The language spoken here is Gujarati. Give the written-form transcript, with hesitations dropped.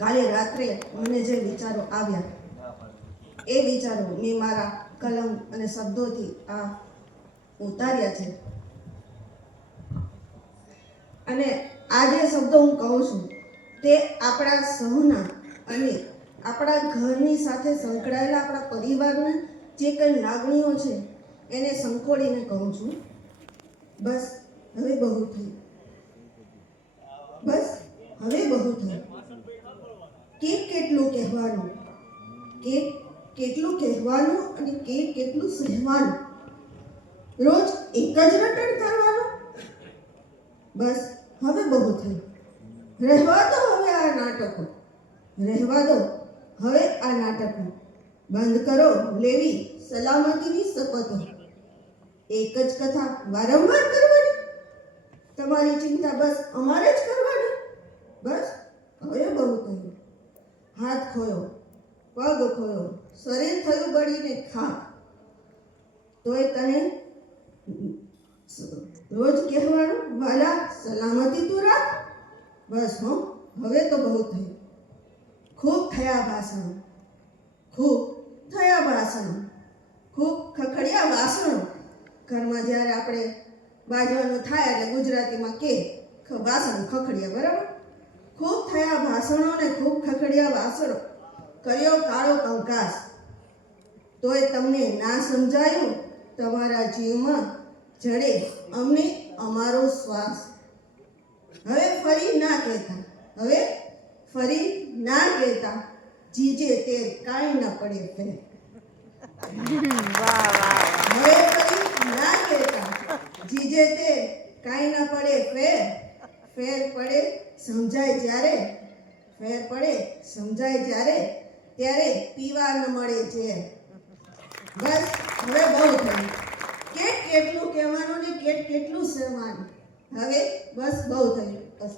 કાલે રાત્રે મને જે વિચારો આવ્યા એ વિચારો મેં મારા કલમ અને શબ્દોથી આ ઉતાર્યા છે. અને આ જે શબ્દો હું કહું છું તે આપણા સૌના અને આપણા ઘરની સાથે સંકળાયેલા આપણા પરિવારના જે કંઈ લાગણીઓ છે એને સંકોડીને કહું છું. બસ હવે બહુ થયું, બસ હવે બહુ થયું. કેટલું કહેવાનું, કેટલું કહેવાનું અને કેટલું સહેવાનું. રોજ એક જ રટણ કરવાનું. બસ હવે બહુ થયું. રહેવા દો હવે આ નાટકો, રહેવા દો હવે આ નાટકો. બંધ કરો લેવી સલામતીની શપથો. એક જ કથા વારંવાર કરવાની. તમારી ચિંતા બસ અમારે જ કરવાની. બસ હવે બહુ થયું. હાથ ખોયો, પગ ખોયો, શરીર થયું બળીને ખાક. તોય તને રોજ કહેવાનું વાલા સલામતી તું રાખ. બસ હો હવે તો બહુ થયું. ખૂબ થયા ભાષણો, ખૂબ થયા ભાષણો, ખૂબ ખખડ્યા વાસણો. ઘરમાં જ્યારે આપણે બાજવાનું થાય એટલે ગુજરાતીમાં કે વાસણ ખખડ્યા, બરાબર? ખૂબ થયા ભાષણો ને ખૂબ ખખડ્યા વાસણો. કર્યો કાળો કંકાસ. તોય તમને ના સમજાયું તમારા જીવમાં જડે અમને અમારો શ્વાસ. હવે ફરી ના કહેતા, હવે ફરી ના કહેતા. જીજે તે કાંઈ ન પડે ફેર. હવે ફરી ના કહેતા જીજે તે કાંઈ ન પડે ફેર. ફેર પડે સમજાય જ્યારે, ફેર પડે સમજાય જ્યારે, ત્યારે પીવા ન મળે છે. બસ હવે બહુ થયું. કેટલું કહેવાનું ને કેટલું સહેવાનું. હવે બસ બહુ થયું. બસ.